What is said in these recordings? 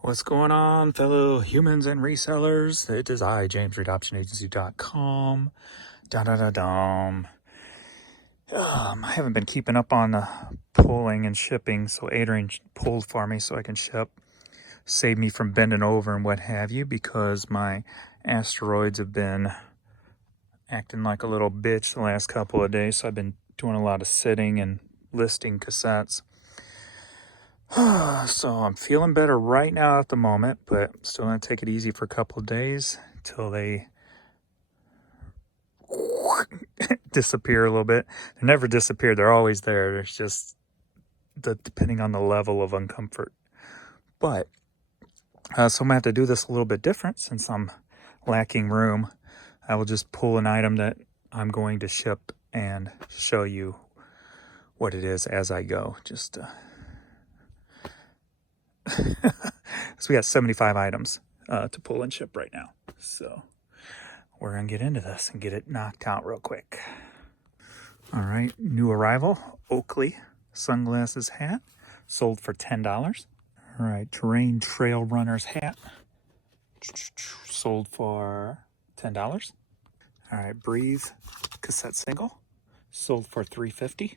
What's going on, fellow humans and resellers? It is I, James, redoptionagency.com. I haven't been keeping up on the pulling and shipping, so Adrian pulled for me so I can ship. Save me from bending over and what have you, because my asteroids have been acting like a little bitch the last couple of days, so I've been doing a lot of sitting and listing cassettes. So I'm feeling better right now at the moment, but still gonna take it easy for a couple of days till they disappear a little bit. They never disappear, they're always there. There's just depending on the level of uncomfort. But so I'm gonna have to do this a little bit different since I'm lacking room. I will just pull an item that I'm going to ship and show you what it is as I go. Just so we got 75 items to pull and ship right now. So we're going to get into this and get it knocked out real quick. All right, new arrival, Oakley sunglasses hat, sold for $10. All right, Terrain Trail Runners hat, sold for $10. All right, Breathe cassette single, sold for $3.50,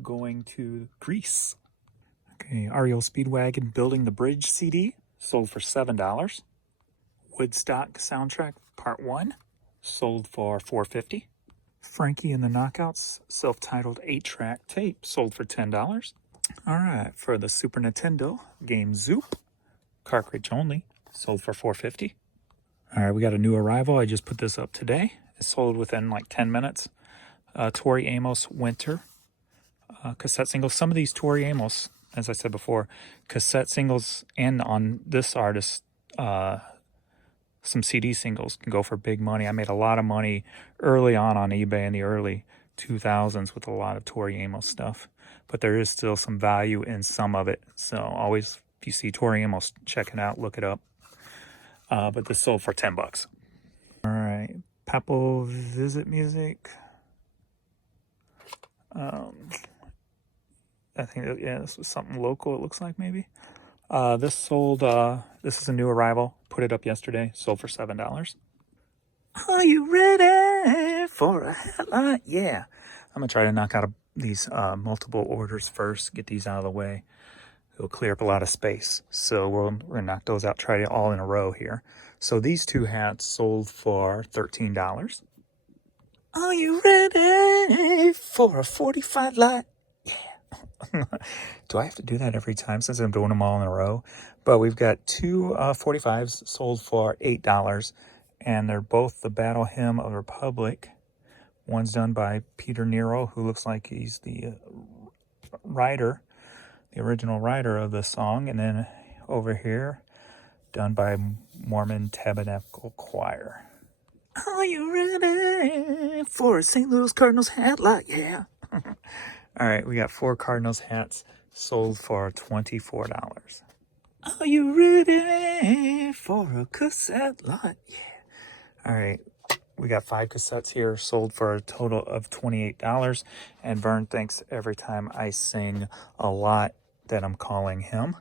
going to Greece. Okay, REO Speedwagon Building the Bridge CD, sold for $7. Woodstock Soundtrack Part 1, sold for $4.50. Frankie and the Knockouts self-titled 8-track tape, sold for $10. All right, for the Super Nintendo game Zoop, cartridge only, sold for $4.50. All right, we got a new arrival. I just put this up today. It sold within like 10 minutes. Tori Amos Winter cassette singles. Some of these Tori Amos, as I said before, cassette singles and on this artist, some CD singles can go for big money. I made a lot of money early on eBay in the early 2000s with a lot of Tori Amos stuff, but there is still some value in some of it. So always, if you see Tori Amos, check it out, look it up. But this sold for $10. All right, Papal Visit Music. I think, yeah, this was something local, it looks like, maybe. This sold, this is a new arrival. Put it up yesterday, sold for $7. Are you ready for a headline? Yeah. I'm going to try to knock out these multiple orders first, get these out of the way. It'll clear up a lot of space. So we're going to knock those out, try it all in a row here. So these two hats sold for $13. Are you ready for a 45 light? Do I have to do that every time since I'm doing them all in a row? But we've got two 45s sold for $8, and they're both the Battle Hymn of the Republic. One's done by Peter Nero, who looks like he's the writer, the original writer of the song, and then over here, done by Mormon Tabernacle Choir. Are you ready for a St. Louis Cardinals hat? Like, yeah. All right, we got 4 Cardinals hats sold for $24. Are you ready for a cassette lot? Yeah. All right, we got 5 cassettes here sold for a total of $28. And Vern thinks every time I sing a lot that I'm calling him.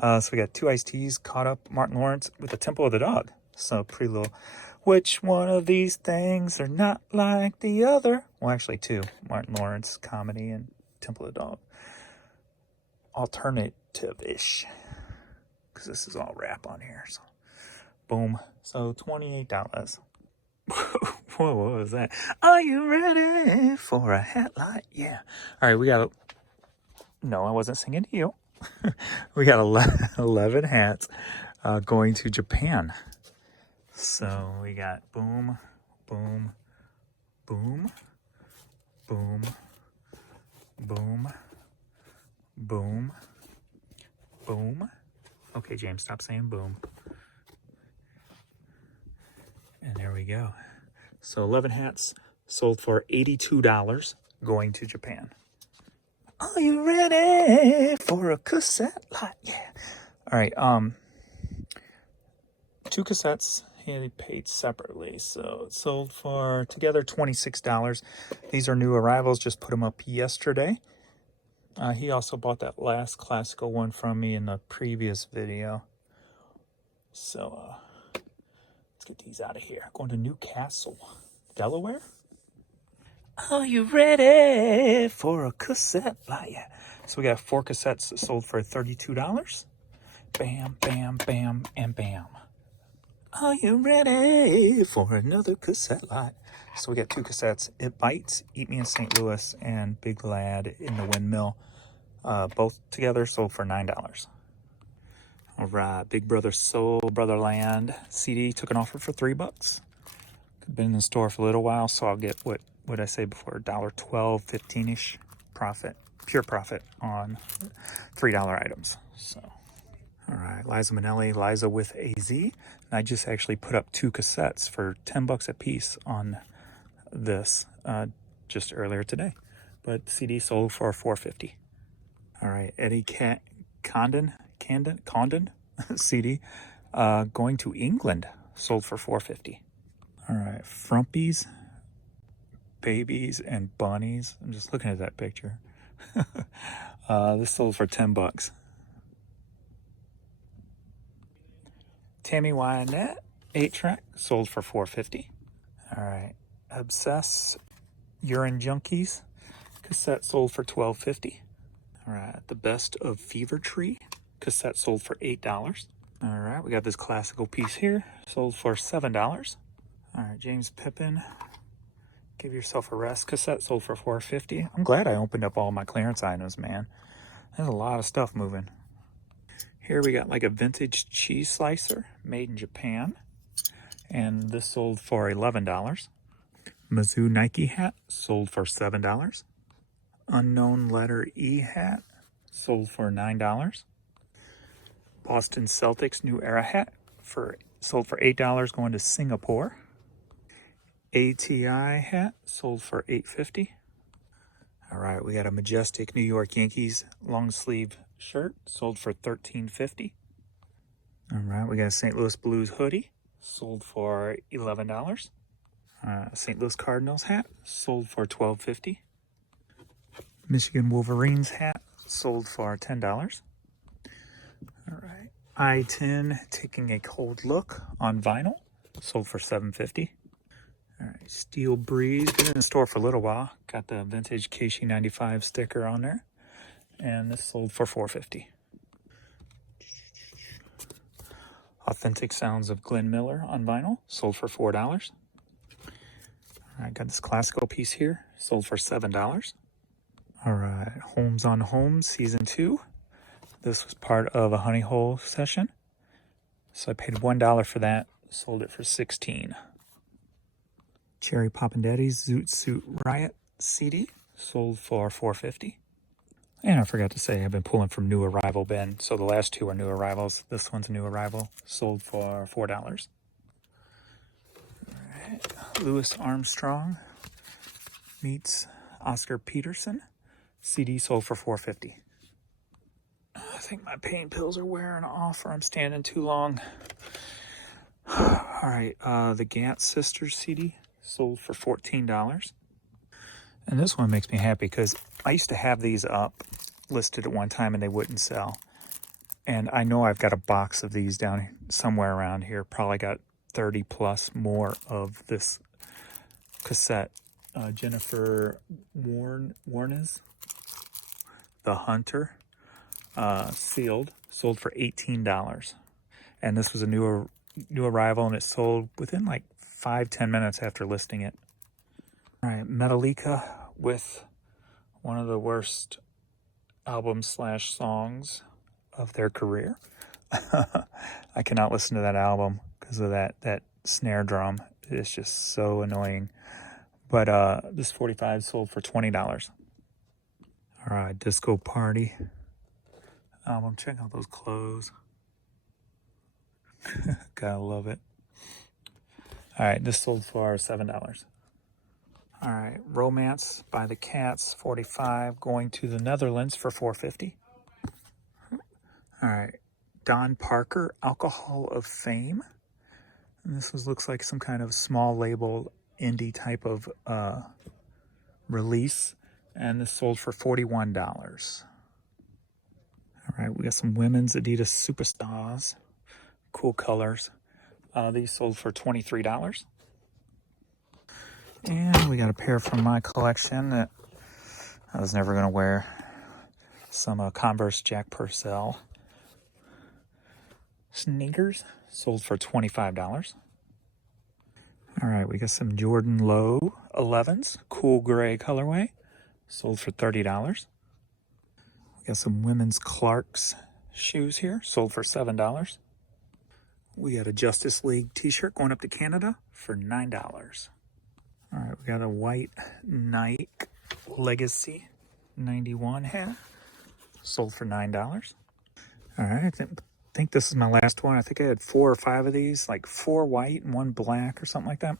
So we got 2 iced teas, Caught Up, Martin Lawrence with the Temple of the Dog. So pretty little. Which one of these things are not like the other? Well, actually 2. Martin Lawrence comedy and Temple of the Dog. Alternative-ish. Because this is all rap on here. So boom. So $28. Whoa, what was that? Are you ready for a hat light? Yeah. All right, we got... No, I wasn't singing to you. We got 11 hats going to Japan. So we got boom, boom, boom, boom, boom, boom, boom. Okay, James, stop saying boom. And there we go. So 11 hats sold for $82 going to Japan. Are you ready for a cassette lot? Yeah. All right, 2 cassettes. He paid separately, so it sold for together $26. These are new arrivals, just put them up yesterday. He also bought that last classical one from me in the previous video. So, let's get these out of here. Going to Newcastle, Delaware. Are you ready for a cassette light? So we got 4 cassettes sold for $32. Bam, bam, bam, and bam. Are you ready for another cassette light? So we got 2 cassettes. It Bites, Eat Me in St. Louis, and Big Lad in the Windmill. Both together sold for $9. All right, Big Brother Soul, Brotherland CD took an offer for $3. Been in the store for a little while, so I'll get what I say before, $1.12, 15-ish profit, pure profit on $3 items. So, all right, Liza Minnelli, Liza with AZ. And I just actually put up 2 cassettes for $10 a piece on this just earlier today, but CD sold for $4.50. All right, Eddie Condon CD, Going to England, sold for $4.50. All right, Frumpies, Babies, and Bunnies. I'm just looking at that picture. This sold for $10. Tammy Wynette, 8-track, sold for $4.50. All right, Obsess, Urine Junkies, cassette sold for $12.50. All right, The Best of Fever Tree, cassette sold for $8. All right, we got this classical piece here, sold for $7. All right, James Pippin, Give Yourself a Rest, cassette sold for $4.50. I'm glad I opened up all my clearance items, man. There's a lot of stuff moving. Here we got like a vintage cheese slicer made in Japan, and this sold for $11. Mizzou Nike hat sold for $7. Unknown Letter E hat sold for $9. Boston Celtics New Era hat sold for $8, going to Singapore. ATI hat sold for $8.50. All right, we got a Majestic New York Yankees long sleeve shirt sold for $13.50. All right, we got a St. Louis Blues hoodie sold for $11. St. Louis Cardinals hat sold for $12.50. Michigan Wolverines hat sold for $10. All right, I-10 Taking a Cold Look on vinyl sold for $7.50. All right, Steel Breeze, been in the store for a little while. Got the vintage KC95 sticker on there, and this sold for $4.50. Authentic Sounds of Glenn Miller on vinyl sold for $4. I got this classical piece here, sold for $7. All right, Homes on Homes Season 2. This was part of a honey hole session, so I paid $1 for that, sold it for $16. Cherry Poppin' Daddy's Zoot Suit Riot CD sold for $4.50. And I forgot to say, I've been pulling from New Arrival bin, so the last 2 are new arrivals. This one's a new arrival, sold for $4. All right, Louis Armstrong meets Oscar Peterson CD sold for $4.50. I think my pain pills are wearing off, or I'm standing too long. All right, the Gant Sisters CD sold for $14. And this one makes me happy because I used to have these up listed at one time and they wouldn't sell. And I know I've got a box of these down somewhere around here. Probably got 30 plus more of this cassette. Jennifer Warnes, The Hunter, sealed, sold for $18. And this was a new arrival, and it sold within like 5-10 minutes after listing it. All right, Metallica with one of the worst albums / songs of their career. I cannot listen to that album because of that snare drum. It's just so annoying. But this 45 sold for $20. All right, Disco Party album. Check out those clothes. Gotta love it. All right, this sold for $7. All right, Romance by the Cats, 45, going to the Netherlands for $4.50. All right, Don Parker, Alcohol of Fame. And this looks like some kind of small label indie type of release. And this sold for $41. All right, we got some women's Adidas Superstars. Cool colors. These sold for $23. And we got a pair from my collection that I was never going to wear. Some Converse Jack Purcell sneakers, sold for $25. All right, we got some Jordan Low 11s, cool gray colorway, sold for $30. We got some women's Clark's shoes here, sold for $7. We got a Justice League t-shirt going up to Canada for $9. All right, we got a white Nike Legacy 91 hat, sold for $9. All right, I think this is my last one. I think I had 4 or 5 of these, like 4 white and 1 black or something like that.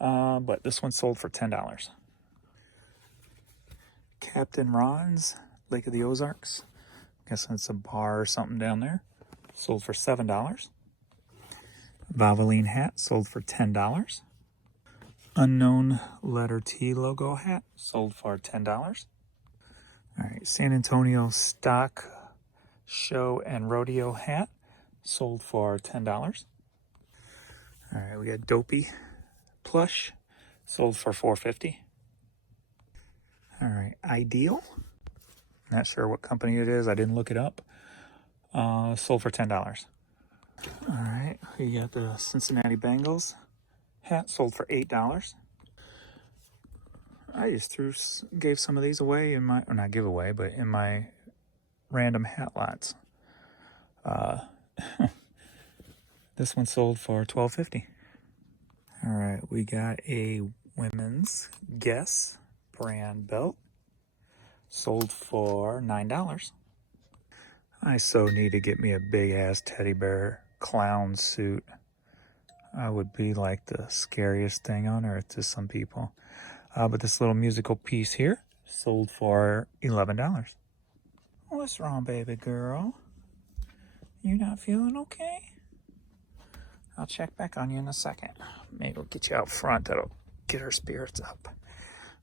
But this one sold for $10. Captain Ron's Lake of the Ozarks. Guessing it's a bar or something down there. Sold for $7. Valvoline hat sold for $10. Unknown letter T logo hat sold for $10. All right, San Antonio stock show and rodeo hat sold for $10. All right, we got Dopey plush sold for $4.50. All right, Ideal, not sure what company it is, I didn't look it up, sold for $10. All right, we got the Cincinnati Bengals hat sold for $8. I just gave some of these away in my, or not give away, but in my random hat lots. This one sold for $12.50. All right, we got a women's Guess brand belt, sold for $9. I so need to get me a big ass teddy bear clown suit. I would be like the scariest thing on earth to some people. But this little musical piece here sold for $11. What's wrong, baby girl? You not feeling okay? I'll check back on you in a second. Maybe we'll get you out front. That'll get her spirits up.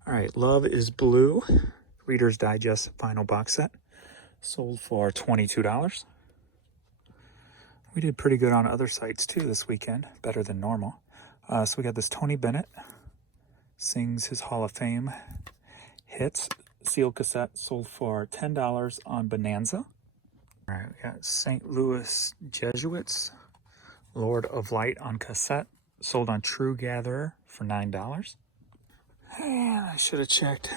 All right, Love is Blue Reader's Digest vinyl box set, sold for $22. We did pretty good on other sites too this weekend, better than normal. So we got this Tony Bennett sings his Hall of Fame hits sealed cassette, sold for $10 on Bonanza. All right, we got St. Louis Jesuits Lord of Light on cassette, sold on True Gatherer for $9. And I should have checked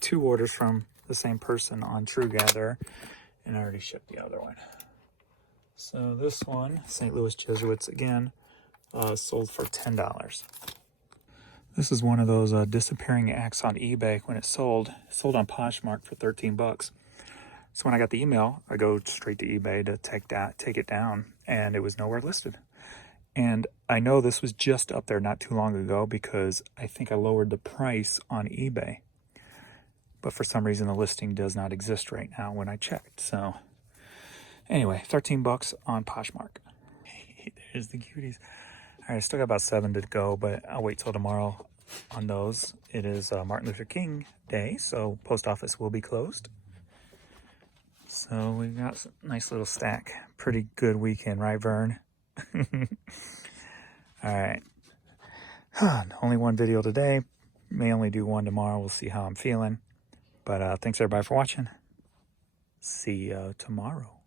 2 orders from the same person on True Gatherer, and I already shipped the other one. So this one, St. Louis Jesuits again, sold for $10. This is one of those disappearing acts on eBay. When it sold on Poshmark for 13 bucks. So when I got the email, I go straight to eBay to take it down, and it was nowhere listed. And I know this was just up there not too long ago because I think I lowered the price on eBay. But for some reason, the listing does not exist right now when I checked. So anyway, 13 bucks on Poshmark. There's the cuties. All right, I still got about 7 to go, but I'll wait till tomorrow on those. It is Martin Luther King Day, so post office will be closed. So we got a nice little stack. Pretty good weekend, right, Vern? All right. Only one video today. May only do one tomorrow. We'll see how I'm feeling. But thanks everybody for watching. See you tomorrow.